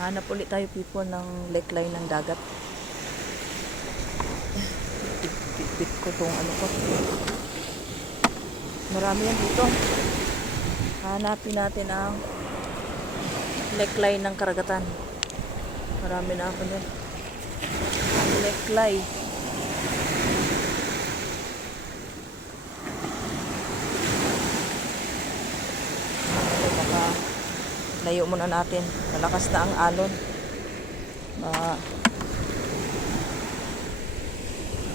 Hanap ulit tayo people ng lakeline ng dagat. Bit-bit ko tong ano ko. Marami yan dito. Hanapin natin ang lakeline ng karagatan. Marami na ako niyan. Lakeline. So, baka layo muna natin. Malakas na ang alon. Ah,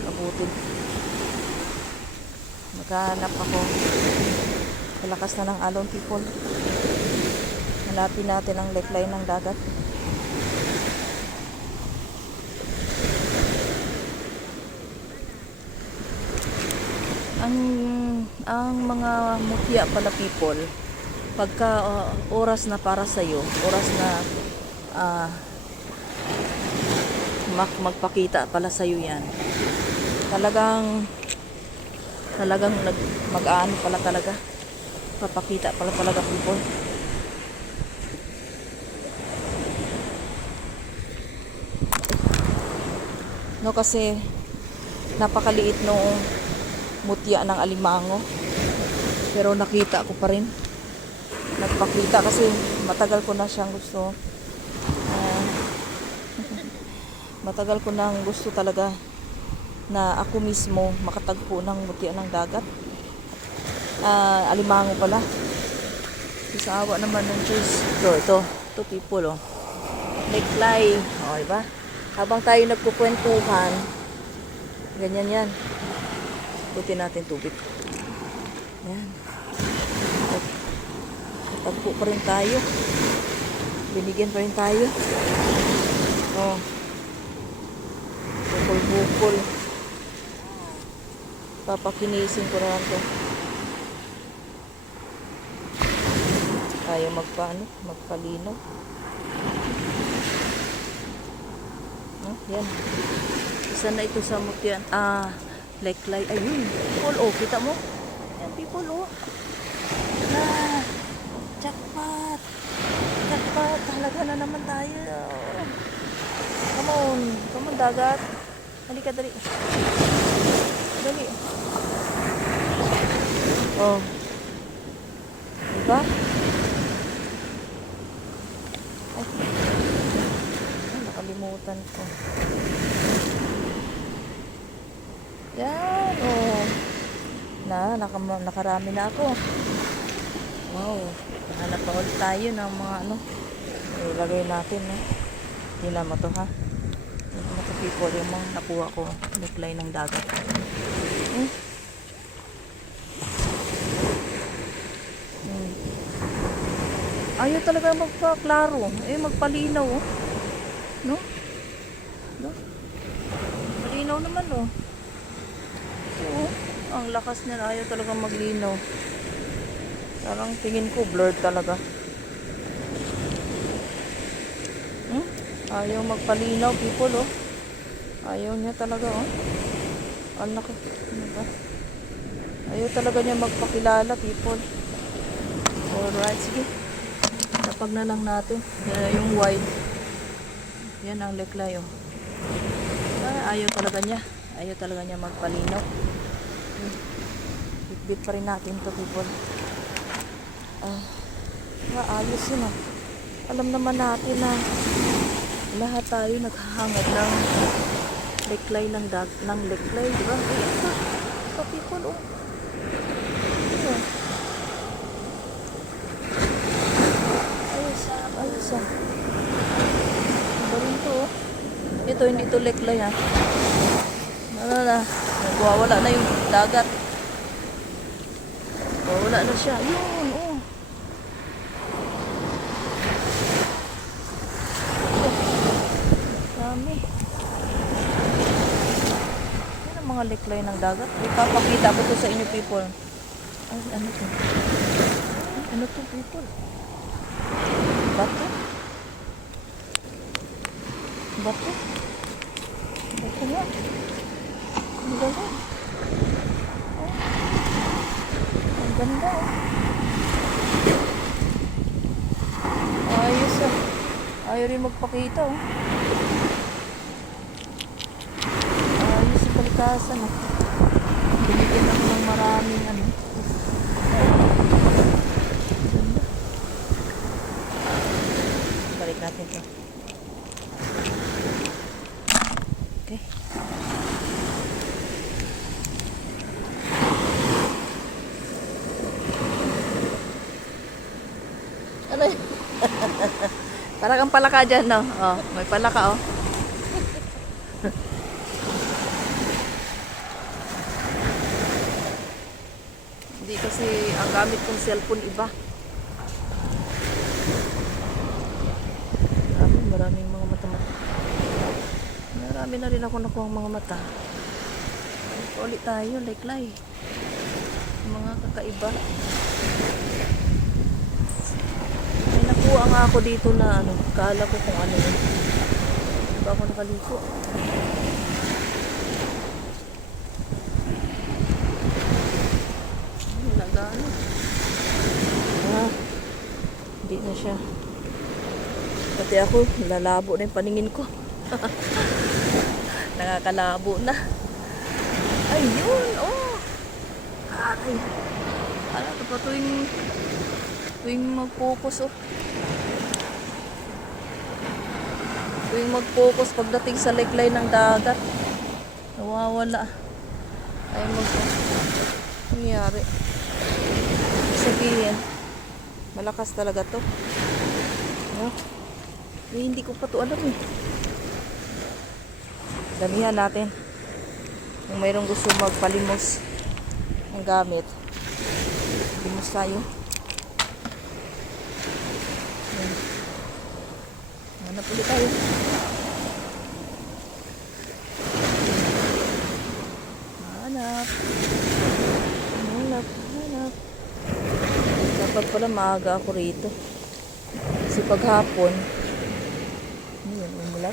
kabutin. Maghanap ako. Malakas na ng alon, people. Hanapin natin ang lakeline ng dagat. Ang ang mga mutya pala people, pagka uh, oras na para sa iyo, oras na ah, mak- magpakita pala sa iyo 'yan. Talagang talagang nag mag-aano pala talaga. Papakita pala talaga people. No kasi napakaliit noong mutya ng alimango. Pero nakita ko pa rin. Nagpakita kasi matagal ko na siyang gusto. ah, matagal ko nang gusto talaga na ako mismo makatagpo ng mutya ng dagat. Ah, alimango pala. Sa awa naman ng Diyos. Ito, ito. Ito people, oh. Neckline. O, diba? Habang tayo nagkukwentuhan, ganyan yan. Buti natin tubig. Yan. Tagpo pa rin tayo. Binigyan pa rin tayo. Oh. Bukol-bukol. Papakinisin ko na lang to. Ayaw magpaano, magpalinaw. Oh, yan. Isa na ito sa mutyan. Ah, leklay. Ayun. People, oh. Kita mo? Yan, people, oh. Ah, jackpot. Jackpot. Talaga na naman tayo. Come on. Come on, dagat. Halika, dali. Dali. Oh. Diba? Ay. Ay, nakalimutan ko. Yan, oh. Na, naka, nakarami na ako. Wow. Hanap pa ulit tayo ng mga ano. Ilagay natin, no. Hindi mo to, ha. Yung mga people, yung mga nakuha ko. Neckline ng dagat. Hmm. Hmm. Ayaw talaga magpaklaro. Eh, magpalinaw, oh. No? No? Malinaw naman, oh. Oo. Ang lakas niya. Ayaw talaga maglinaw. Parang tingin ko blurred talaga. Hmm? Ayaw magpalinaw, people, oh. Ayaw niya talaga, oh. Ang. Ano ba? Ayaw talaga niya magpakilala, people. Alright, sige. Tapag na lang natin. Yan yung wide. Yan ang leklay, oh. Ah, ayaw talaga niya. Ayaw talaga niya magpalinaw. Hmm. Bit-bit pa rin natin to people. Ah, ah, ayos yun ah. Alam naman natin na lahat tayo naghahangad ng leklay ng dag ng leklay, di ba? Ay, ito, people, oh. Ayun. Ayos, ayos ah. Iba rin to, oh. Ito, hindi to leklay ah. Ano na, nagwawala na yung dagat. Wala na siya. Yun, oh. Dami. Leklay ng dagat. Ipapakita ko to sa inyo people. Ay, ano to? Ay, ano to people? Bato? Bato? Bato nga. Ang ganda. Oh. Ang ganda oh. Ayos ah. Ayaw rin magpakita oh. Kalikasan oh. Binigyan ako ng maraming ano. Ganda. Balik natin to. Okay. Ano yun? Para kang palaka dyan, no? Oh, may palaka, oh. Hindi kasi ang gamit kong cellphone iba. Marami, maraming mga mata-mata. Marami na rin ako nakuha mga mata. Ulit tayo, like-like. Mga kakaiba. May nakuha nga ako dito na ano, kala ko kung ano yun. Di ba ako nakaliko? Ay, Nagano. Ah, hindi na siya. Pati ako, lalabo na yung paningin ko. Nakakalabo na. Ayun, oh. Aray. Ala, ito pa tuwing tuwing mag-focus oh. Tuwing mag-focus pagdating sa lakeline ng dagat. Nawawala. Ay mag nangyari. Sabihin, malakas talaga to. No? Eh, hindi ko pa to alam eh. Damihan natin. Kung mayroong gusto magpalimos ng gamit, limos tayo. Hanap ulit tayo. Hanap, hanap. Dapat pala maaga ako rito. Kasi paghapon, ano yun, umulan?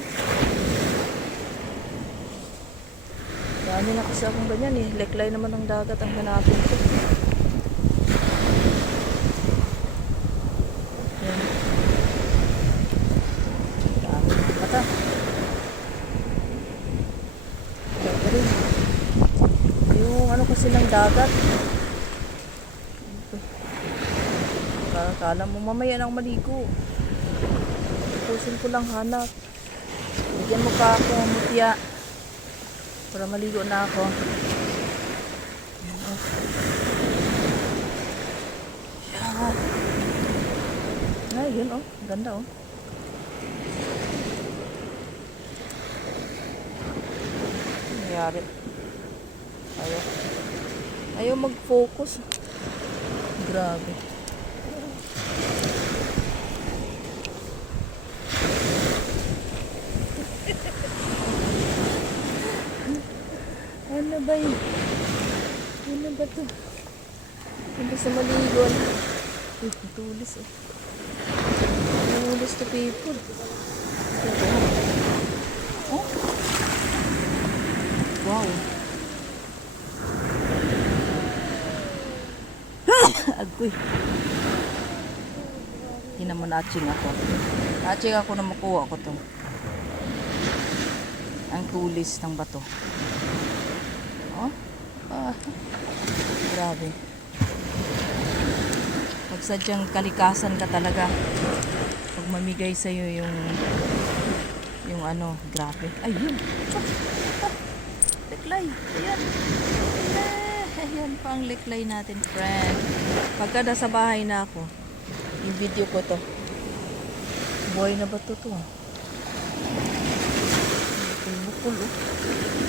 Dami na kasi akong ganyan eh. Leklay naman ng dagat ang hanapin ko. Yan. Dami ano kasi ng dagat. Parang kala mo mamaya nang maligo. Pusin ko lang hanap. Bigyan mo pa ako mutya. Para maligo na ako. Yan, oh. Ay, yun oh. Ganda oh. Nangyari. Ayaw. Ayaw mag-focus. Grabe. Ano ba yun? Ano ba to? Ano sa maligo na? Uy, tulis eh. Tulis to people. Oh? Wow. Agoy. Hindi naman na-aching ako. Na-aching ako na makuha ko to. Ang tulis ng bato. Ah, grabe. Pag sadyang kalikasan ka talaga, pag mamigay sa'yo yung yung ano, grabe. Ayun. Liklay. Ayan. Ayan pa ang liklay natin, friend. Pagka nasa bahay na ako, yung video ko to. Buhay na ba to to? Bukol, oh.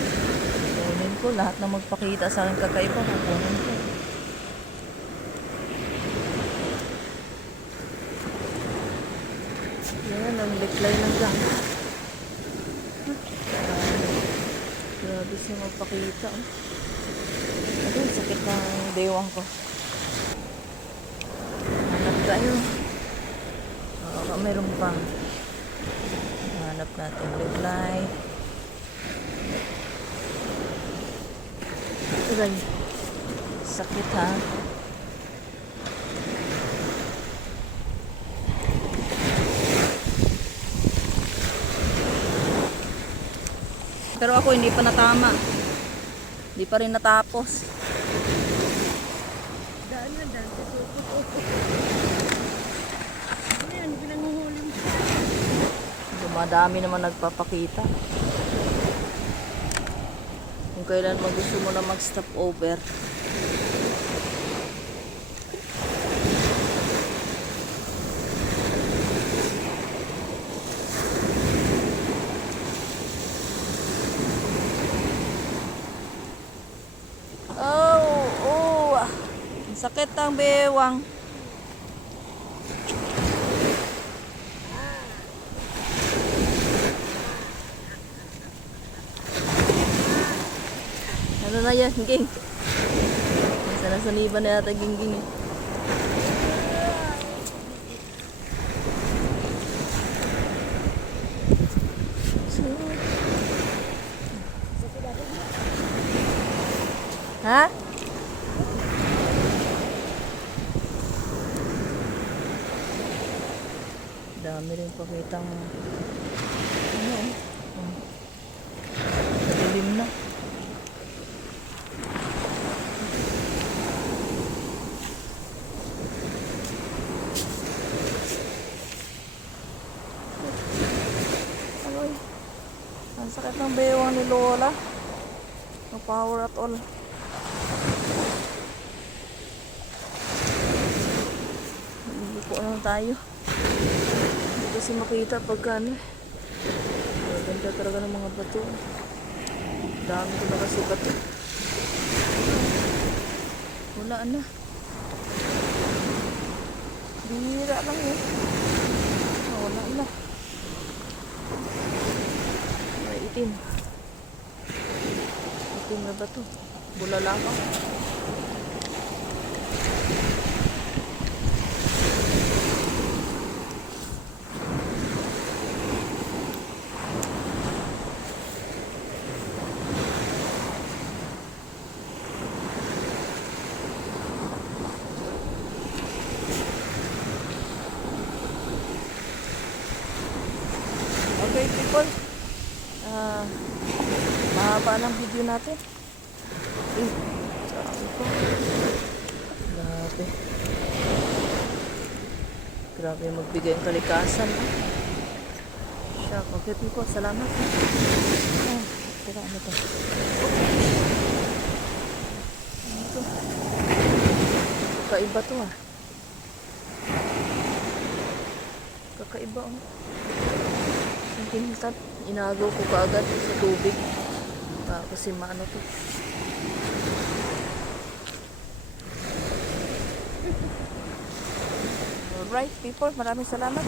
Ko lahat na magpakita sa akin kakaiba, kukunin ko. Yan, ang liklay ng gamit. Grabe siya magpakita. Oh. Ayun, sakit ng dewang ko. Hanap tayo. Baka meron pa. Hanap natin liklay. Aray. Sakit ha. Pero ako hindi pa natama. Hindi pa rin natapos. Daan na daan sa suko. Ano yan? Pinanguhuling Dumadami naman nagpapakita. Kung kailan mo gusto mo na mag-stop over. Oh, oh. Ang sakit ng bewang. Ano na yan, Ging? Sana saniban na yata Ging-Ging eh. Ha? Dami rin pakitang ano eh. Hmm. Madilim na. Aray. Ang sakit ng bewang ni Lola. No power at all. Hindi po ano tayo. Hindi kasi makita pagka ano. Ganda talaga ng mga bato. Dami ko na kasi bato. Wala na. Bihira lang eh. Wala na. May itim. Itim na ba to? Bulalakaw. Okay people. Ah, mahaba ng video natin. Ko. Grabe. Grabe magbigay ang kalikasan. Siya, okay people, salamat. Oh, tira, ano to? Ano to? Kakaiba to ah. Kakaiba oh. Ang kintat, inagaw ko kaagad sa tubig. Ah, kasi maano to. Alright, people, maraming salamat.